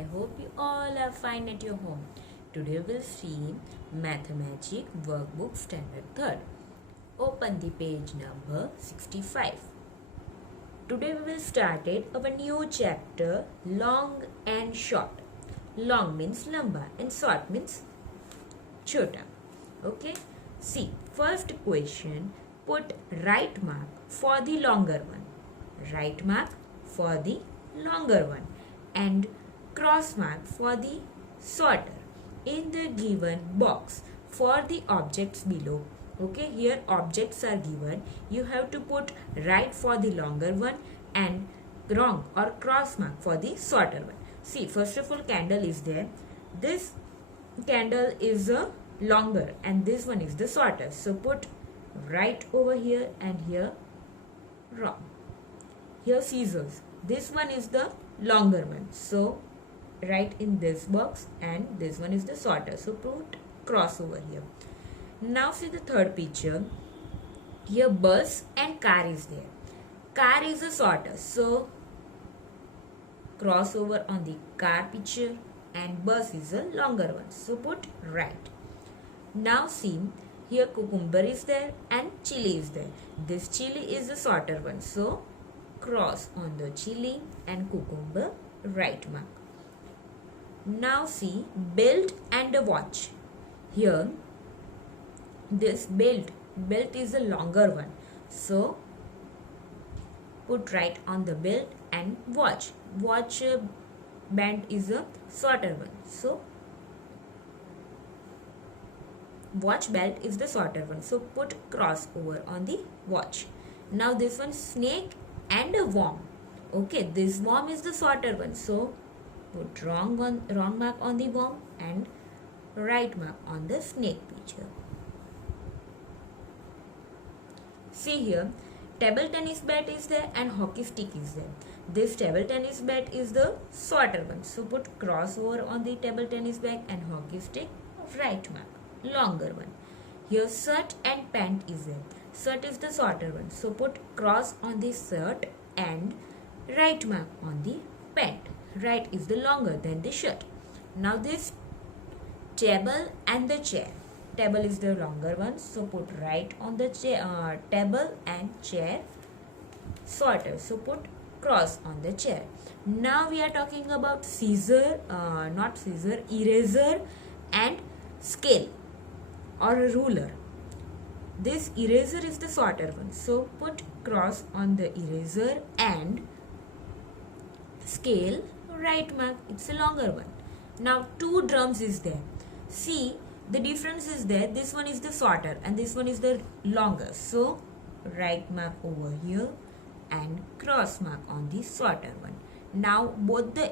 I hope you all are fine at your home. Today we'll see Mathemagic Workbook Standard 3rd. Open the page number 65. Today we will start our new chapter, Long and Short. Long means lamba and short means chota. Okay. See, first question, put right mark for the longer one. Right mark for the longer one and cross mark for the shorter in the given box for the objects below. Okay, here objects are given. You have to put right for the longer one and wrong or cross mark for the shorter one. See, first of all, candle is there. This candle is a longer and this one is the shorter. So put right over here and here wrong. Here scissors. This one is the longer one. So right in this box and this one is the shorter. So put cross over here. Now see the third picture. Here bus and car is there. Car is the shorter. So cross over on the car picture and bus is a longer one. So put right. Now see here cucumber is there and chili is there. This chili is the shorter one. So cross on the chili and cucumber right mark. Now see belt and a watch. Here this belt is a longer one. So put right on the belt and watch band is a shorter one. So watch belt is the shorter one. So put cross over on the watch. Now this one snake and a worm. Okay, this worm is the shorter one. So put wrong mark on the worm and right mark on the snake picture. See here, table tennis bat is there and hockey stick is there. This table tennis bat is the shorter one. So put cross over on the table tennis bat and hockey stick right mark, longer one. Here shirt and pant is there. Shirt is the shorter one. So put cross on the shirt and right mark on the pant. Right is the longer than the shirt. Now this table and the chair. Table is the longer one. So put right on the table and chair shorter. So put cross on the chair. Now we are talking about scissor, eraser and scale or a ruler. This eraser is the shorter one. So put cross on the eraser and scale right mark. It's a longer one. Now two drums is there. See the difference is there. This one is the shorter and this one is the longer. So right mark over here and cross mark on the shorter one. Now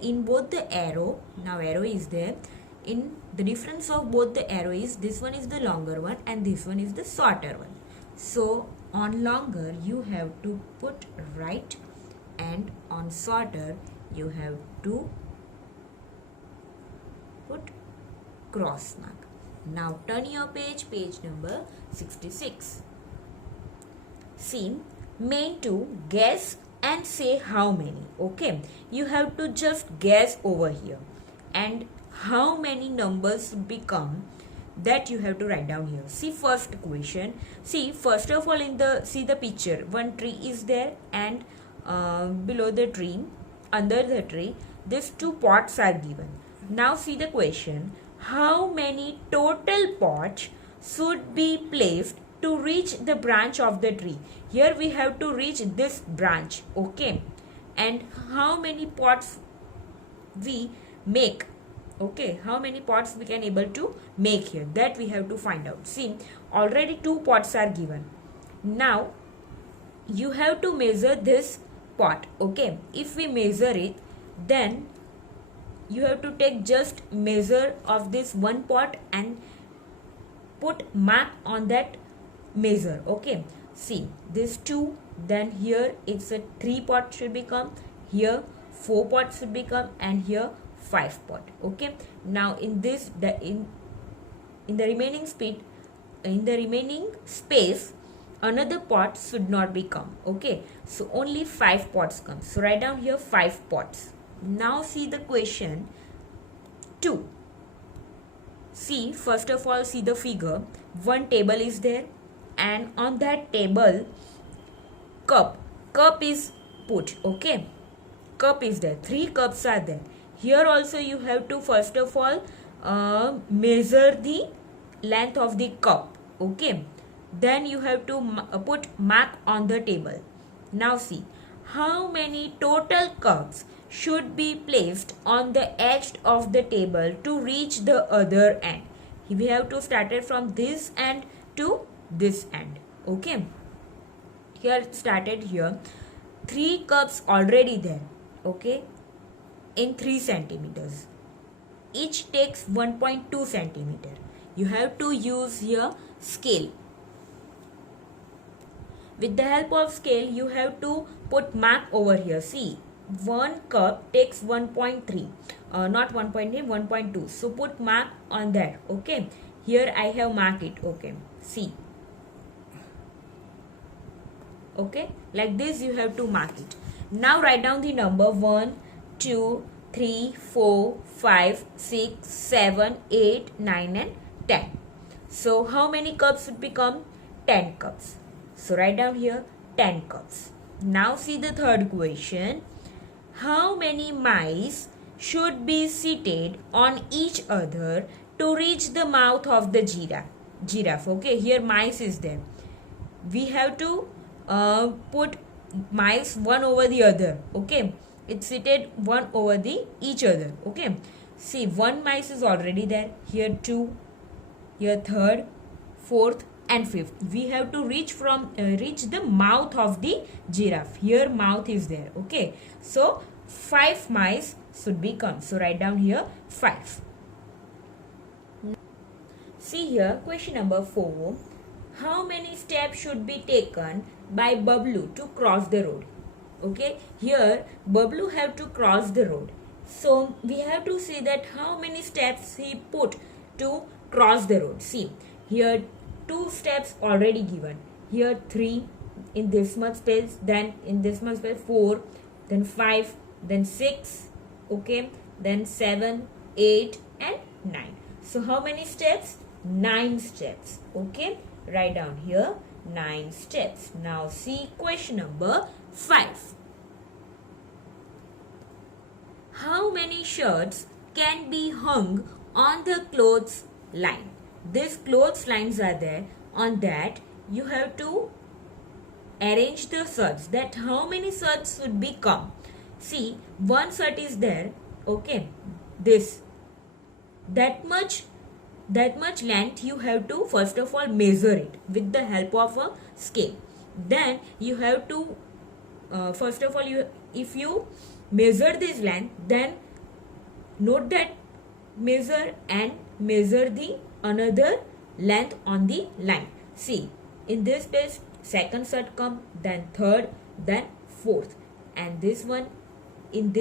in both the arrow, now arrow is there. In the difference of both the arrow is this one is the longer one and this one is the shorter one. So on longer you have to put right and on shorter you have to put cross mark. Now turn your page number 66. See, main to guess and say how many. Okay, you have to just guess over here and how many numbers become that you have to write down here. See first question. See first of all see the picture. One tree is there and below the tree, under the tree, these two pots are given. Now see the question. How many total pots should be placed to reach the branch of the tree? Here we have to reach this branch. Okay, and how many pots we make? Okay, how many pots we can able to make here, that we have to find out. See, already two pots are given. Now you have to measure this pot. Okay, if we measure it, then you have to take just measure of this one pot and put mark on that measure. Okay, see this two, then here it's a 3 pot should become, here 4 pot should become, and here 5 pot. Okay, now in this in the remaining space another pot should not become. Okay, so only 5 pots come. So write down here 5 pots. Now see the question. 2. See, first of all, see the figure. One table is there, and on that table, cup is put. Okay, cup is there. 3 cups are there. Here also you have to first of all measure the length of the cup. Okay, then you have to put mark on the table. Now see, how many total cups should be placed on the edge of the table to reach the other end. We have to start it from this end to this end. Okay, here started here. 3 cups already there. Okay, in 3 centimeters. Each takes 1.2 centimeter. You have to use here scale. With the help of scale, you have to put mark over here. See, 1 cup takes 1.3. Not 1.3, 1.2. So put mark on that. Okay. Here I have marked it. Okay. See. Okay. Like this you have to mark it. Now write down the number 1, 2, 3, 4, 5, 6, 7, 8, 9 and 10. So how many cups would become? 10 cups. So write down here 10 cups. Now see the third question. How many mice should be seated on each other to reach the mouth of the giraffe? Okay, here mice is there. We have to put mice one over the other. Okay, it's seated one over the each other. Okay, see, 1 mice is already there. Here 2, here 3rd, 4th and 5th. We have to reach the mouth of the giraffe. Here mouth is there. Okay, so 5 mice should become. So write down here 5. See here, question number 4. How many steps should be taken by Bablu to cross the road? Okay, here Bablu have to cross the road. So we have to see that how many steps he put to cross the road. See, here 2 steps already given. Here 3 in this much space, then in this much space 4, then 5, then 6, okay, then 7, 8 and 9. So how many steps? 9 steps. Okay, write down here 9 steps. Now see question number 5. How many shirts can be hung on the clothes line? These clothes lines are there. On that you have to arrange the shirts, that how many shirts should be come. See, 1 shirt is there. Okay, this that much length you have to first of all measure it with the help of a scale. Then you have to first of all, if you measure this length, then note that measure and measure the another length on the line. See, in this space 2nd shirt come, then 3rd, then 4th, and this one in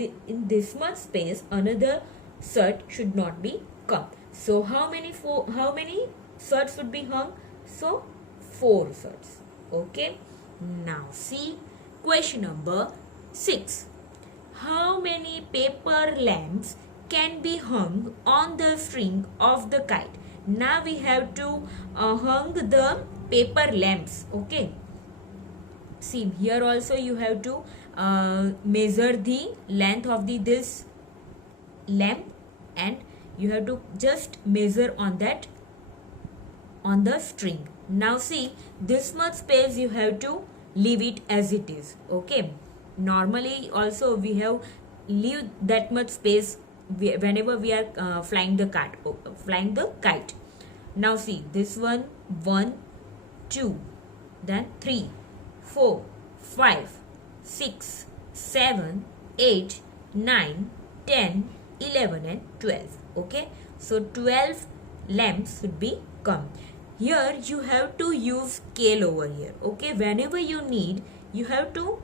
this much space another shirt should not be come. So how many shirts should be hung? So 4 shirts. Okay, now see question number 6. How many paper lamps can be hung on the string of the kite? Now we have to hung the paper lamps. Okay, see, here also you have to measure the length of this lamp, and you have to just measure on that on the string. Now see, this much space you have to leave it as it is. Okay, normally also we have leave that much space whenever we are flying the kite. Now see, this 1, 2, then 3, 4, 5, 6, 7, 8, 9, 10, 11 and 12. Okay, so 12 lamps should be come. Here you have to use scale over here. Okay, whenever you need, you have to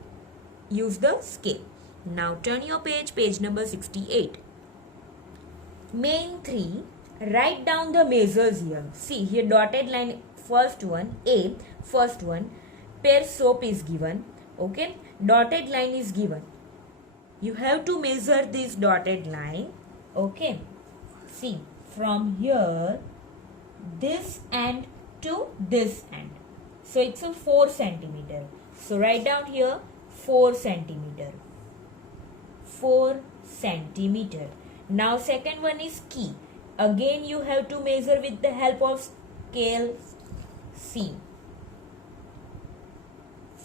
use the scale. Now turn your page number 68. Main 3, write down the measures here. See, here dotted line, first one A, first one, pear soap is given. Okay, dotted line is given. You have to measure this dotted line. Okay, See, from here, this end to this end. So it's a 4 centimeter. So write down here 4 centimeter. 4 centimeter. Now second one is key. Again you have to measure with the help of scale. See,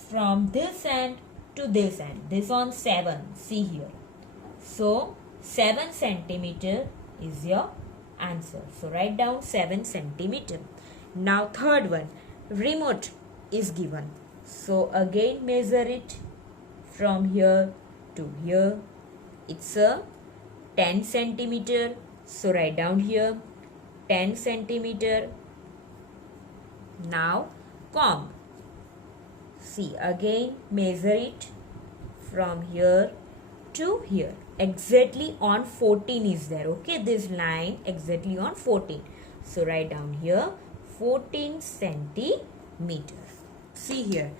from this end to this end, this on 7, see here. So 7 centimeter is your answer. So write down 7 centimeter. Now third one, remote is given. So again measure it from here to here. It's a 10 centimeter. So write down here 10 centimeter. Now comb. See, again measure it from here to here. Exactly on 14 is there. Okay, this line exactly on 14. So write down here 14 centimeter. See here,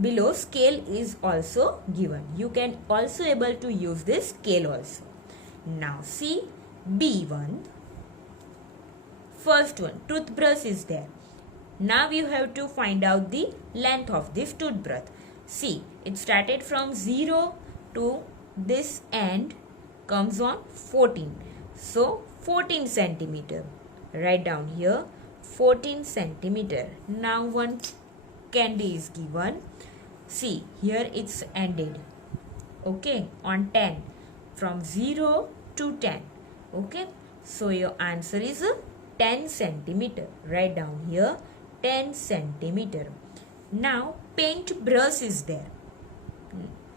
below scale is also given. You can also able to use this scale also. Now see B1. First one, toothbrush is there. Now you have to find out the length of this toothbrush. See, it started from 0 to this end comes on 14. So 14 centimeter. Write down here 14 centimeter. Now one candy is given. See, here it's ended. Okay, on 10. From 0 to 10. Okay, so your answer is 10 centimeter. Write down here 10 centimeter. Now paint brush is there.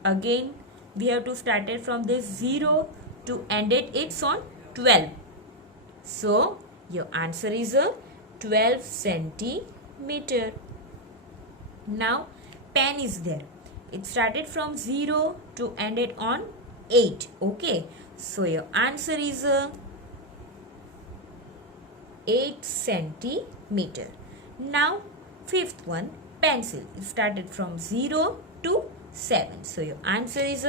Again we have to start it from this 0 to end it. It's on 12. So your answer is 12 centimeter. Now pen is there. It started from 0 to end it on 8. Okay, so your answer is 8 centimeter. Now fifth one, pencil. It started from 0 to 7. So your answer is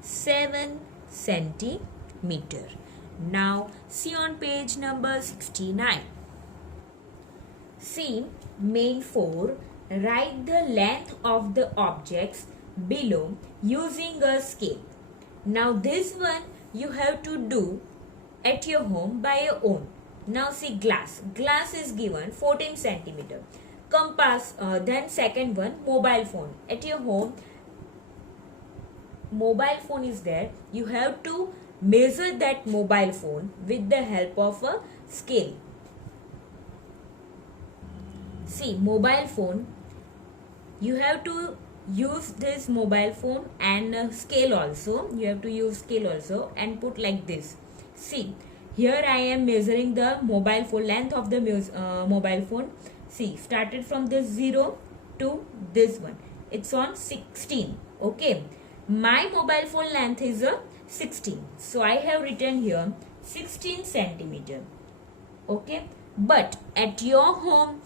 7 centimeter. Now see on page number 69. See main 4. Write the length of the objects below using a scale. Now this one you have to do at your home by your own. Now see glass. Glass is given 14 centimeter. Compass, then second one, mobile phone. At your home, mobile phone is there. You have to measure that mobile phone with the help of a scale. See, mobile phone, you have to use this mobile phone and scale also. You have to use scale also and put like this. See, here I am measuring the mobile phone, length of the mobile phone. See, started from this 0 to this one. It's on 16. Okay. My mobile phone length is 16. So I have written here 16 centimeter. Okay. But at your home,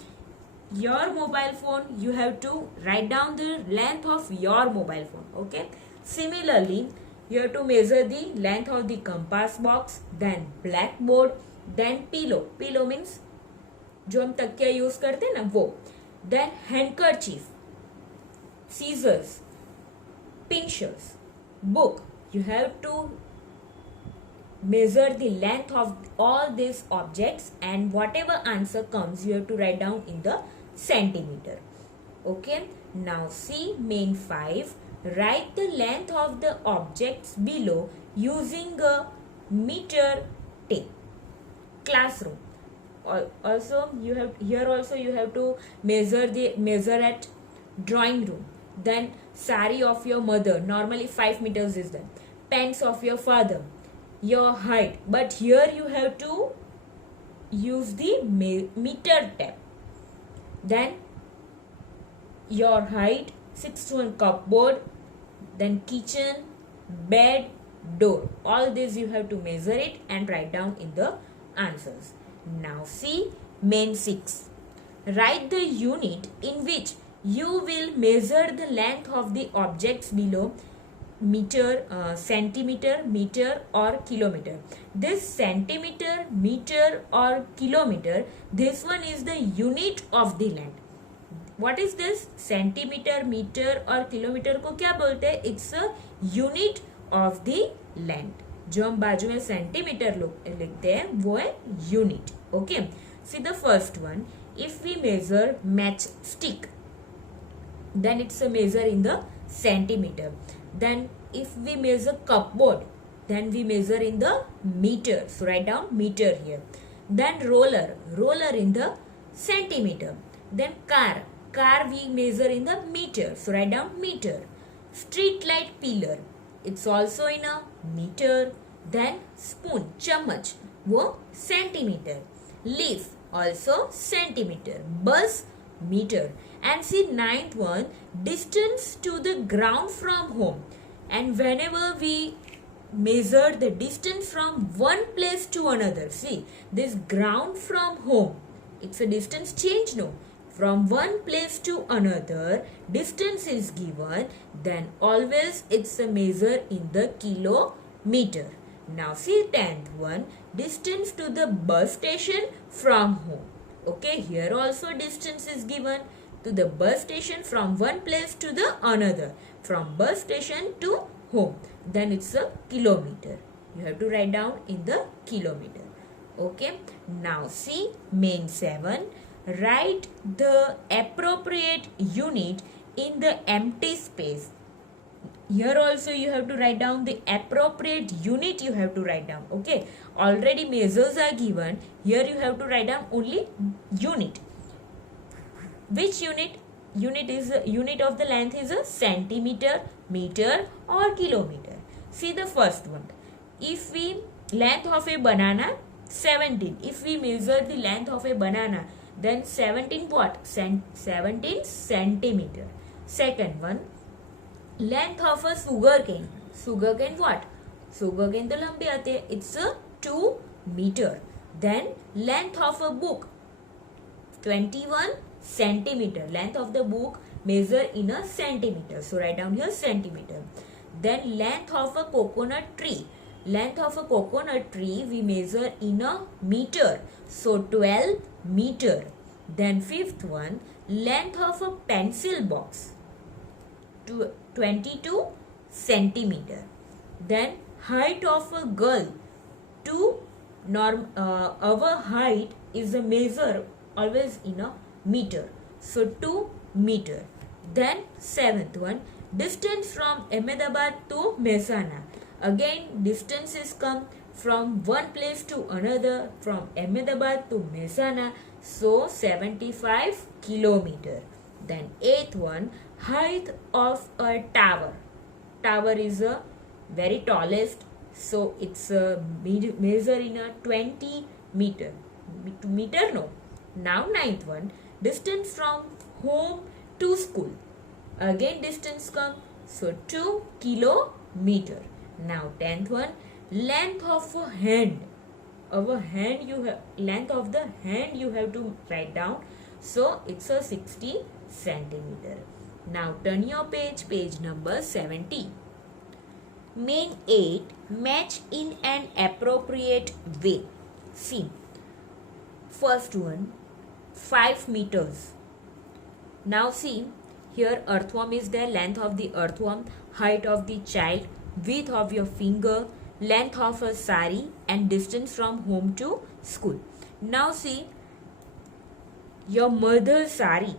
your mobile phone, you have to write down the length of your mobile phone. Okay. Similarly, you have to measure the length of the compass box, then blackboard, then pillow. Pillow means जो हम तकिया use करते हैं ना वो. Then handkerchief, scissors, pincers, book. You have to measure the length of all these objects and whatever answer comes you have to write down in the centimeter. Okay. Now see main 5. Write the length of the objects below using a meter tape. Classroom. Also you have to measure at drawing room. Then sari of your mother, normally 5 meters is there. Pants of your father, your height, but here you have to use the meter tape. Then your height, 6th one cupboard, then kitchen, bed, door. All this you have to measure it and write down in the answers. Now see main 6. Write the unit in which you will measure the length of the objects below meter, centimeter, meter or kilometer. This centimeter, meter or kilometer, this one is the unit of the land. What is this? Centimeter, meter और kilometre को क्या बोलते हैं? It's a unit of the land. जो हम बाजू में centimetre लिखते हैं वो है unit. Okay, see the first one. If we measure matchstick, then it's a measure in the centimeter. Then if we measure cupboard, then we measure in the meter. So write down meter here. Then roller in the centimeter. Then car we measure in the meter. So write down meter. Street light pillar, it's also in a meter. Then spoon, chammach, वो centimeter. Leaf, also centimeter. Bus, meter. And see ninth one, distance to the ground from home. And whenever we measure the distance from one place to another, see this ground from home, it's a distance change, no? From one place to another, distance is given, then always it's a measure in the kilometer. Now see 10th one, distance to the bus station from home. Okay, here also distance is given to the bus station from one place to the another. From bus station to home. Then it's a kilometer. You have to write down in the kilometer. Okay, now see main 7. Write the appropriate unit in the empty space. Here also you have to write down the appropriate unit you have to write down. Okay, already measures are given. Here you have to write down only unit. Which unit? Unit of the length is a centimeter, meter or kilometer. See the first one. If we length of a banana 17. If we measure the length of a banana, then 17 what? 17 centimeter. Second one, length of a sugar cane. Sugar cane what? Sugar cane तो लंबे आते हैं. It's a 2 meter. Then length of a book 21 centimeter. Length of the book measure in a centimeter. So write down here centimeter. Then length of a coconut tree. Length of a coconut tree we measure in a meter. So 12 meter. Then fifth one, length of a pencil box 22 centimeter. Then height of a girl our height is a measure always in a meter. So 2 meter. Then seventh one, distance from Ahmedabad to Mehsana. Again distance is come from one place to another, from Ahmedabad to Mehsana. So 75 kilometer. Then eighth one, height of a tower. Tower is a very tallest, so it's a measure in a 20 meter. Meter no. Now ninth one, distance from home to school. Again distance come, so 2 kilometer. Now 10th one, length of a hand. Length of the hand you have to write down. So it's a 60 centimeter. Now turn your page number 70. Main 8, match in an appropriate way. See, first one, 5 meters. Now see, here earthworm is there, length of the earthworm, height of the child, width of your finger, length of a sari and distance from home to school. Now see, your mother's sari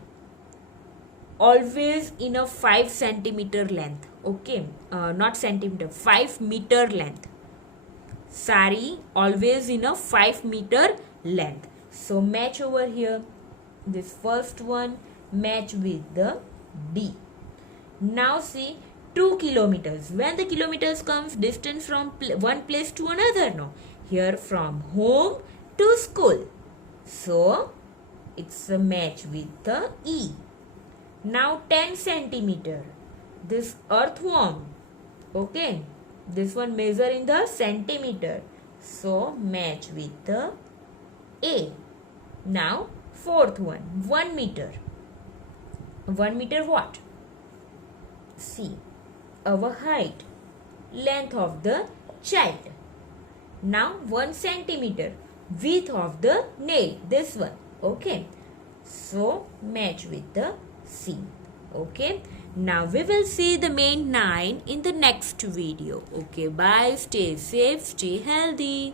always in a 5 centimeter length. Okay, not centimeter, 5 meter length. Sari always in a 5 meter length. So match over here. This first one match with the D. Now see, 2 kilometers. When the kilometers comes, distance from one place to another, no. Here from home to school. So it's a match with the E. Now 10 centimeter. This earthworm. Okay. This one measure in the centimeter. So match with the A. Now fourth one, 1 meter. 1 meter what? See, our height length of the child. Now 1 centimeter width of the nail, this one. Okay, so match with the C. Okay, now we will see the main 9 in the next video. Okay, bye, stay safe, stay healthy.